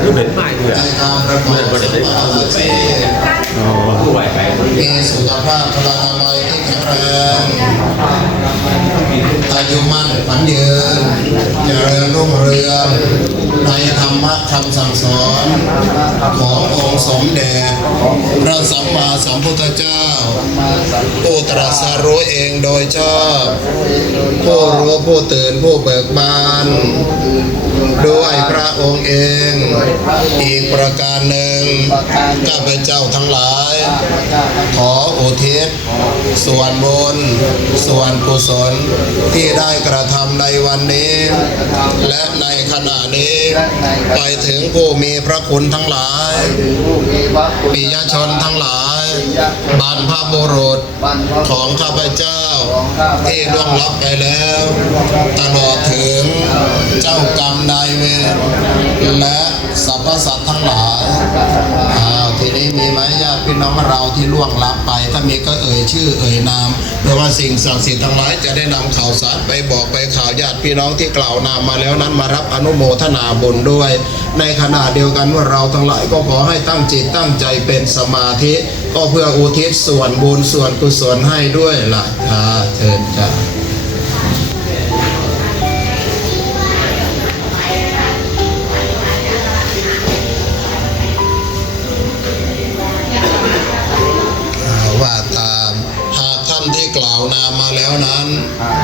คือเป็นไม้เพื่อในทางประกอบสุขภาพที่ผู้ไหวไปมีสุขภาพพลานามัยที่แข็งแรงอายุมั่นขวัญยืนเจริญรุ่งเรือง ในธรรมะคำสั่งสอนขององค์สมเด็จพระสัมมาสัมพุทธเจ้าผู้ตรัสรู้เองโดยชอบผู้รู้ผู้ตื่นผู้เบิกบานด้วยพระองค์เอง อีกประการหนึ่งข้าพเจ้าทั้งหลาย ขออุทิศส่วนบุญส่วนกุศลที่ได้กระทำในวันนี้ และในขณะนี้ไปถึงผู้มีพระคุณทั้งหลายปิยชนทั้งหลายบรรพบุรุษของข้าพเจ้า ที่ล่วงลับไปแล้ว ตลอดถึงเจ้ากรรมนายเวรและสรรพสัตว์ทั้งหลาย พี่น้องเราที่ล่วงลับไป ถ้ามีก็เอ่ยชื่อเอ่ยนามเพื่อว่าสิ่งศักดิ์สิทธิ์ทั้งหลายจะได้นำข่าวสารไปบอกไปข่าวญาติพี่น้องที่กล่าวนามมาแล้วนั้นมารับอนุโมทนาบุญด้วย ในขณะเดียวกันว่าเราทั้งหลายก็ขอให้ตั้งจิตตั้งใจเป็นสมาธิ ก็เพื่ออุทิศส่วนบุญส่วนกุศลให้ด้วยล่ะอ่าเชิญจ้ะ แล้วนั้น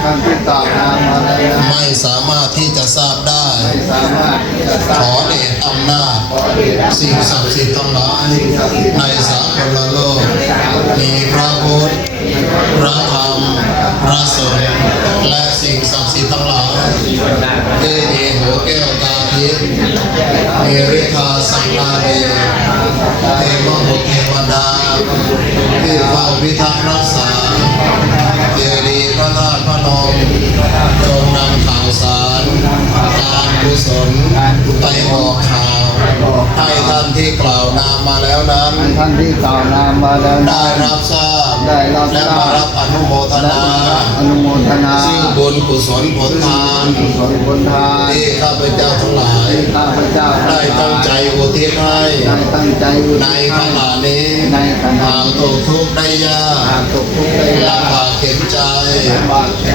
ท่านที่กล่าวนามมาแล้วไม่สามารถที่จะทราบได้ ไม่สามารถที่จะทขราอบเดชอำนาจขอเดชสิ่งศักดิ์สิทธิ์ทั้งหลายในสากลโลก มีพระพุทธพระธรรมพระสงฆ์และสิ่งศักดิ์สิทธิ์ทั้งหลายที่มีหูแก้วตาทิพย์มีฤทธาสังนาเดชเทวบุตรเทวดาที่เฝ้าพิทักษ์รักษา มมาแล้วนั้นท่านที่กล่าวนามมาแล้วได้รับทราบ ได้รับทและรามาบรับอนุโมทและนามารับอนุโมทนาซึ่งบุญกุศลผลทานผลผลทานที่ข้าพเจ้าทั้งหลายข้าพเจ้าได้ตั้งใจอุทิศให้ได้ตั้งใจอุทิศในขณะนี้ในขณะหากตกทุกข์ได้ยาหากกตกทุกข์ได้ยากลำบากเข็นใจ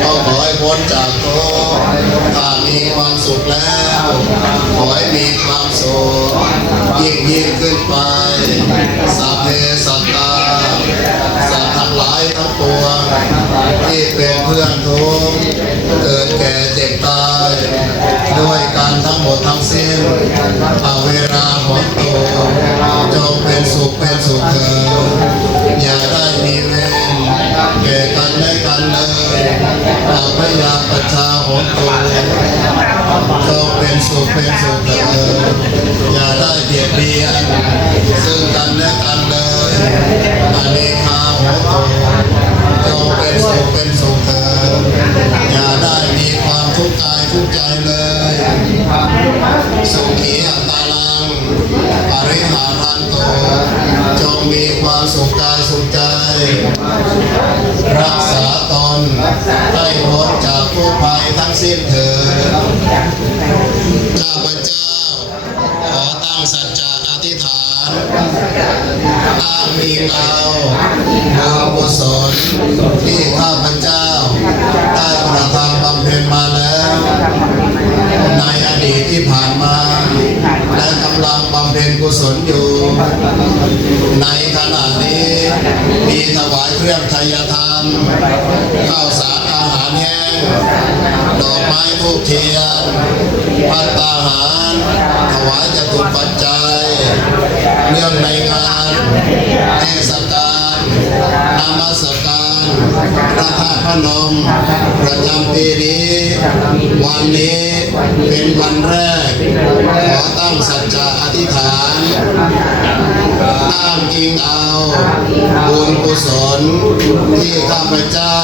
ก็ขอให้พ้นจากทุกข์ถ้ามีความสุขแล้วขอให้มีความสุขยิ่งยิ่งขึ้นไปสัพเพสัตตาสัตว์ทั้ง หลายทั้งปวงที่เป็นเพื่อนทุกข์เกิดแก่เจ็บตาย ด้วยกันทั้งหมดทั้งสิ้นเอาเวลาหมดตัวจงเป็นสุขเป็นสุขเถิดอย่าได้มีเวรแก่กันและกันเลยอาพยาประชาหนตัวจงเป็นสุขเป็นสุขเถิดอย่าได้เบียดเบียนซึ่งกันและกันเลย รักษาตนให้พ้นจากทุกภัยทั้งสิ้นเถิดข้าพเจ้าขอตั้งสัจจะอธิษฐานอ้างมีเราบุญกุศลที่ข้าพเจ้าได้กระทำบำเพ็ญมาแล้ว ในอดีตที่ผ่านมา และกำลังบำเพ็ญกุศลอยู่ ในขณะนี้มีถวายเครื่องไทยธรรมข้าวสารอาหารแห้งดอกไม้ทูบเทียนพัตตาหารถวายจตุปัจจัยเรื่องในงานเทศกาลนามัสการ พระธาตุพนมประจำปีนี้ วันนี้เป็นวันแรก ขอตั้งสัจจะอธิษฐานอ้างอิงเอาบุญกุศลที่ข้าพเจ้า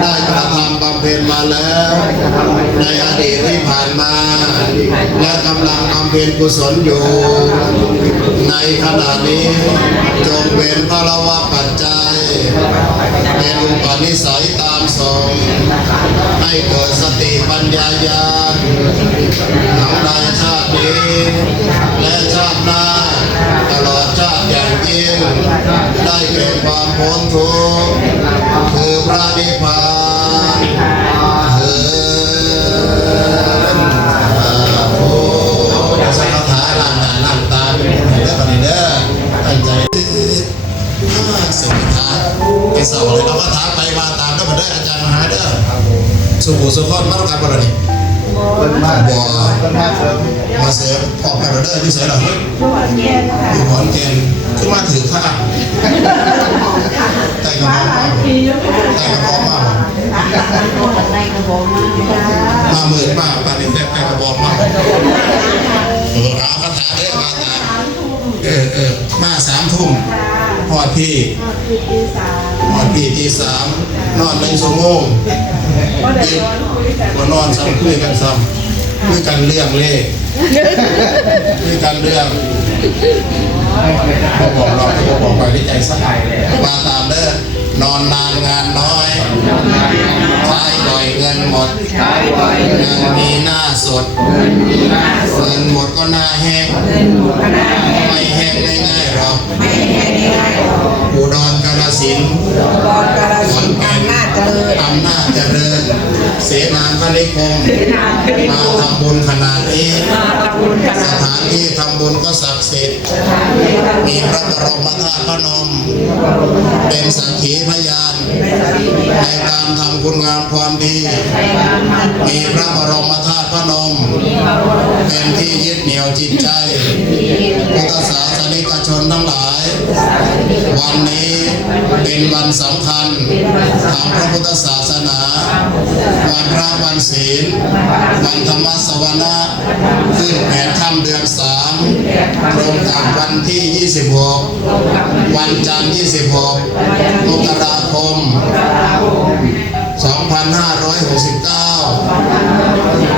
ได้กระทำบำเพ็ญมาแล้ว ในอดีตที่ผ่านมา และกำลังบำเพ็ญกุศลอยู่ ในขณะนี้จงเป็นพลวะปัจจัย เป็นอุปนิสัยตามสงให้เกิดสติปัญญาญาณทั้งในชาตินี้ และชาติหน้าตลอดชาติอย่างยิ่งได้เก็บความพ้นทุกข์คือพระนิพพ เสาเลยเอาก็ท้าไปมาตามก็มาได้อาจารย์มหาเด้อสุภูสุขอนมาต้องการอะไรนี่คนมากคนมากเสริมมาเสริมออกไปเราเด้ออยู่เสยหรออยู่ขอนแก่นขึ้นมาถือข้าแต่กระบอกมาแต่กระบอกมามาหมื่นมาปานิแต่แต่กระบอกมาเออเอาคาถาเด้อมาตามเออเออมาสามทุ่ม พอดพี่นอนปีที่สามนอนในชั่วโมงตื่นมานอนซ้ำคุยกันซ้ำคุยกันเรื่องเลขคุยกันเรื่องพอบอกเราก็บอกไปที่ใจสักมาตามเด้อ นอนนานงานน้อยใช้บ่อยเงินหมดเงินมีหน้าสดเงินหมดก็หน้าแห้งไม่แห้งง่ายๆหรอกอุดรกาฬสินธุ์กรกาลสินธุ์อำนาจเจริญอำนาจเจริญ เสนามพนิคมมาทำบุญขนาดนี้สถานที่ทำบุญก็ศักดิ์สิทธิ์มีพระบรมธาตุพนม เป็นสักขีพยานในการทำคุณงามความดีในการ มีพระบรมธาตุพระนม เป็นที่ยึดเหนี่ยวจิตใจพุทธศาสนิกชนทั้งหลาย วันนี้เป็นวันสำคัญทางพระพุทธศาสนา วันพระวันศีล วันธรรมสวนะขึ้นแปดค่ำเดือนสามตรงกับวันที่ 26 วันจันทร์ 26มกราคม 2569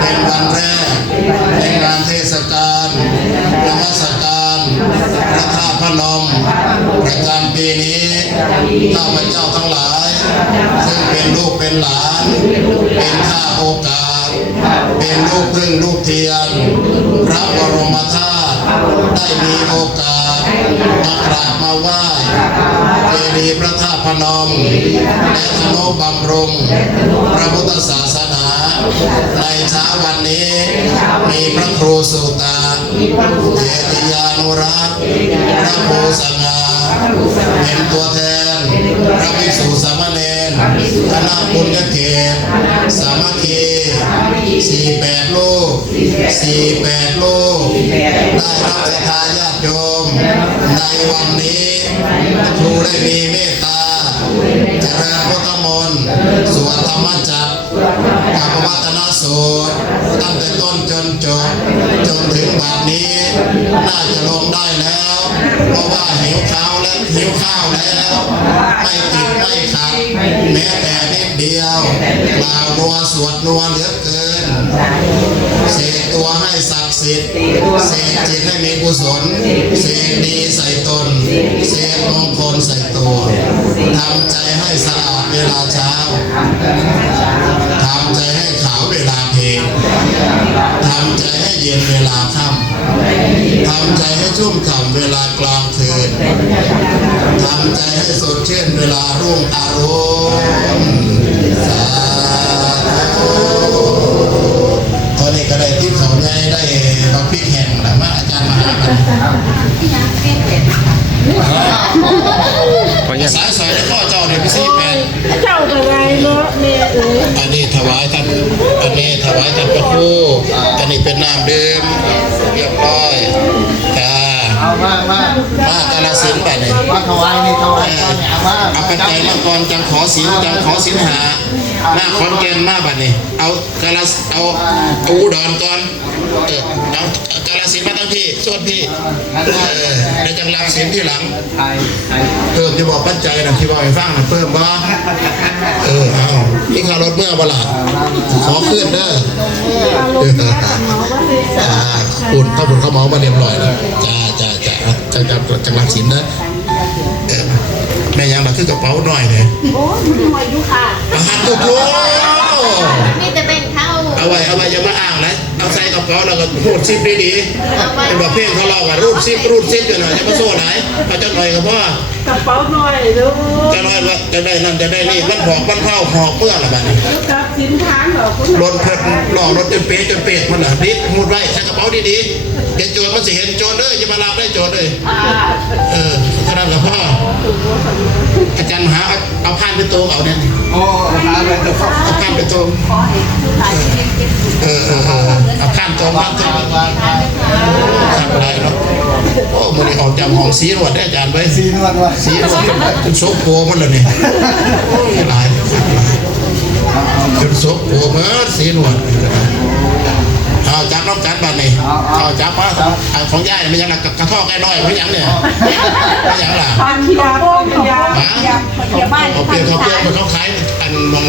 เป็นวันแรกในงานเทศกาลนมัสการพระธาตุพนมประจำปีนี้ข้าพเจ้าทั้งหลาย ซึ่งเป็นลูกเป็นหลาน เป็นข้าโอกาส เป็นลูกพึ่งลูกเทียน พระบรมธาตุได้มีโอกาสมากราบมาไหว้ ดีย์พระธาตุพนม และธนุบำรุง พระพุทธศาสนา ในเช้าวันนี้ มีพระครูสุตาเจติยานุรักษ์พระครูสง่าเป็นตัวแทน พระภิกษุสามเณรคณะบุญญเกตสามัคคีสี่แปดลูกสี่แปดลูกได้รับศรัทธาญาติโยม ในวันนี้ครูได้มีเมตตาเจริญพุทธมนต์สวดธรรมจักร กับปวัตนสูตรตั้งแต่ต้นจนจบจนถึงบัดนี้ น่าจะลงได้แล้ว เพราะว่าหิวข้าวและหิวข้าวแล้วไม่ติดไม่ขัดแม้แต่นิดเดียวกล่าวนัวสวดนัวเหลือเกินเสกตัวให้ศักดิ์สิทธิ์เสกจิตให้มีกุศลเสกดีใส่ตนเสกมงคลใส่ตัวทำใจให้สะอาด เวลาเช้าทำใจให้ขาวเวลาเพลงทำใจให้เย็นเวลาค่ำทำใจให้ชุ่มฉ่ำเวลากลางคืนทำใจให้สดชื่นเวลารุ่งอารุณสาธุตอนนี้ก็ได้ที่เขาใหญ่ได้บักพริกแห้งแล้วมาอาจารย์มาหากันเพราสายสอยแล้วก็ สี่แปดเจ้าก็ไงเนาะแม่เอ้ยอันนี้ถวายท่านอันนี้ถวายท่านพระครูอันนี้เป็นน้ำดื่มเรียบร้อยค่ะเอามากมากมากาลสินธุ์ไปเนี่ยมาถวายนี่ถวายก่อนเนี่ยเอามาเอาปัจจัยมาก่อนจังขอศีลจังขอศีลหามาขอนแก่นมาบัดนี้เอากาลสเอาเอาอุดรก่อน เออเอากาลศีลมาตั้งพี่ส่วนพี่เออเดี๋ยวจังรับศีลที่หลังไทยไทยเพิ่มจะบอกปัจจัยนะที่ว่าให้ฟังนะเพิ่มบ่เออเอานี่ค่ารถเมื่อบ่ล่ะขอขึ้นเด้อเอออ่าคุณถ้าคุณเขาเมามาเรียบร้อยแล้วจ้าจ้าจ้าจังจังจังรับศีลนะเออแม่ยังมาขึ้นกระเป๋าหน่อยเลยโอ้ยรวยอยู่ค่ะอาหารตัวโตมีแต่แบ่งเข้าเอาไว้เอาไว้อย่ามาอ้างนะ เอาใส่กระเป๋าแล้วก็พูดซิปดีๆเอาไปเป็นแบบเพลงเขาเล่ากันรูปซิปรูปซิปอยู่หน่อยจะมาโซ่ไหนเอาจังหน่อยกับพ่อกระเป๋าหน่อยลูกจะน้อยว่าจะได้นั่นจะได้นี่มันหอกมันเข้าหอกเมื่อละบัดนี้กับสินค้าเหรอคุณรถเพิ่นหลอกรถจนเป๊ะจนเปียกมันน่ะนิดมุดไว้ใส่กระเป๋าดีๆเดี๋ยวโจรมันสิเห็นโจรเด้ออย่ามาลากได้โจรเลยเออเท่านั้นกับพ่ออาจารย์มหาเอาเอาผ้านไปโตงเอาเนี่ยโอ้หาไปตัวเอาผ้านไปโตงเออเออเออเอาผ้านโตงผ้านโตงวางไว้ทำอะไรเนาะโอ้มันออกจากห้องสีนวดได้อาจารย์ไว้ซีนวดว่าสีนวดจนโซโกมันเลยนี่หลายจนโซโกมันสีนวด เอาจับน้องจับบ้านนี่เอาจับมาเอาของย่ายไม่ยังหลักกระทอกไอ้น้อยไม่ยังเนี่ยไม่ยังล่ะทานเทียโป้งของฮะเทียบ้านเขาเปลี่ยนเขาเปลี่ยนมันเขาขายอันมอง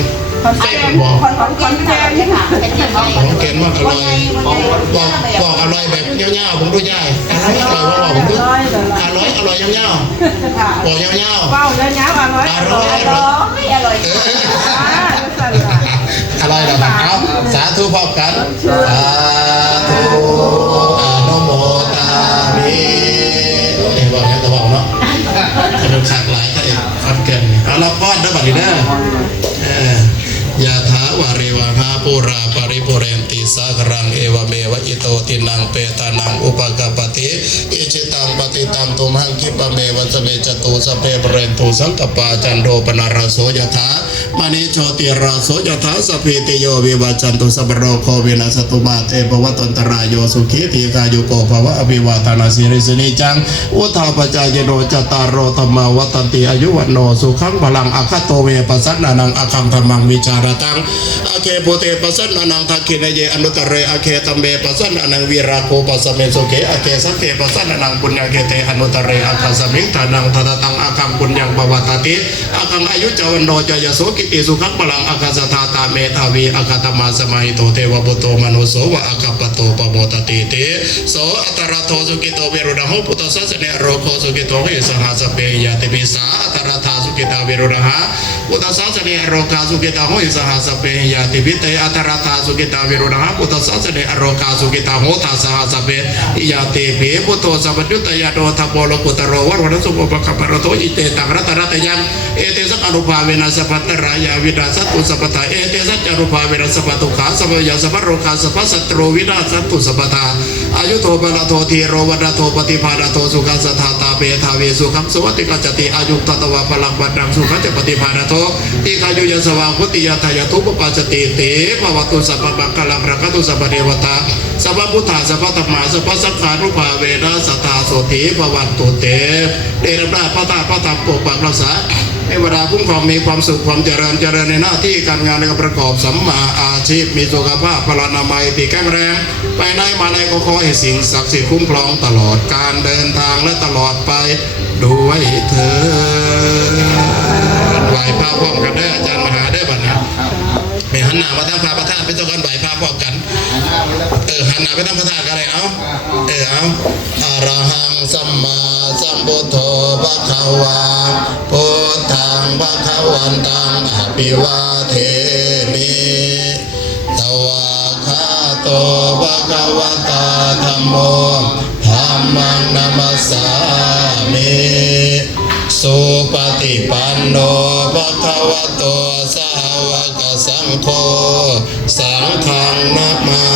ใกล้ผมบอกคนของคนแก่นี่ค่ะเป็นยังไงของเกณฑ์มันอร่อยบอกบอกอร่อยแบบเงี้ยวๆผมดูย่ายอร่อยอร่อยว่าผมดูอร่อยอร่อยเงี้ยวๆบอกเงี้ยวๆเป้าเนื้อเนื้ออร่อยอร่อยอร่อยอร่อยอะไรนะบัดเอาสาธุพร้อมกันสาธุอนุโมทามิเอ้ยบอกแค่ตะบอกเนาะขนมขากหลายก็เองคอนเกินเอาละป้อนด้อบัดนี้เด้อเออยาถาวาริวังหาปุราปริปุเรนติ กรังเอวเมวะอิโตตินังเปตานังอุปกปปติอิจิตังปฏิตังตุมหังคิปะเมวะสเมจตุสเพปเรนตุสังกปาจันโดปนาราโสยถามณิโชติราโสยถาสพเพติโยวิวัจันตุสัพโรโควินาสตุมาเตปวัตตันตรายโยสุขีทีกายุโกภวะอภิวาตนาสิริสนิจังอุทาปจายโนจตารโรธรรมวัตติอายุวันโนสุขังพลังอาคาโตเวปัสสนานังอคัมธรรมังวิจารตังอเคโปเตปัสสนานังทักขินเยอนุตเรอาเคตัมเบปัสสนานังวีราโคปัสสเมสุเกอาเคสัพเพปัสสนานังปุญญาเกเตอนุตเรอาคาสมิงทานังทัตตังอาคัมปุญญังปวัตติอาคังอายุจวันโนจยโสกิติสุขังพลังอาคาสธาตาเมธาวีอาคาตมาสมัยโตเทวปุตโตมโนโสวะอาคาปโตปโมตติเตโสอัตระโทสุกิโตเวรุณหพุทธสัสเนโรโคสุกิโตหิสหสเปยติปิสาอัตระทา กิตาเวรุณหะพุทธสัสเนโรคาสุกิตาโหิสหสเปยติปิเตอัตระทาสุกิตาเวรุณหะพุทธสัสเนโรคาสุกิตาโหทาสหสเปยติปิพุทโธสัพพุตยาโดทัพโพโลกุตโรวัฏสุปปะคัปปะโตอิเตตังรัตระตยังเอเตสักอนุภาเวนัสปัตตรายาวินาสัตตุสัพพตาเอเตสัจจานุภาเวนัสปัตตุขาสัพยาสัพพโรคาสัพพสัตโรวินาสัตตุสัพพตาอายุโทปนะโททีโรวัฏโทปฏิภาณโทสุขัสสทาตาเปทาเวสุขัมสวัติกัจจติอายุตตวะพลังบัดดังสุขัจปฏิภาณโทติกายุยสว่างพุทธิยทายทุปปัจจติเตภวตุสัพพมังคลังรักตุสัพพเดวตาสัพพพุทธาสัพพธรรมาสัพพสังขารุภาเวนะสัทธาโสติปวันตุเตเดรัมดาพระตาพระธรรมปกปักรักษา ให้เวลาคุ้มครองมีความสุขความเจริญเจริญในหน้าที่การงานในการประกอบสัมมาอาชีพ มีสุขภาพพลานามัยที่แข็งแรง ไปไหนมาไหนก็ขอให้สิ่งศักดิ์สิทธิ์คุ้มครองตลอดการเดินทางและตลอดไปด้วยเถิดไหวพระพร้อมกันได้อาจารย์มหาได้บัดนี้ไปหันหน้ามาทางพระประธานไปต้องกันไหวพระพร้อมกันเออหันหน้าไปทางพระธาตุกันเลยเอาเออเอาอรหังสัมมา ปิวาเทมิตวาคาโตภะคะวะตาธัมโมธัมมังนามัสสามิสุปฏิปันโนภะคะวะโตสาวกสังโฆสังฆังนามา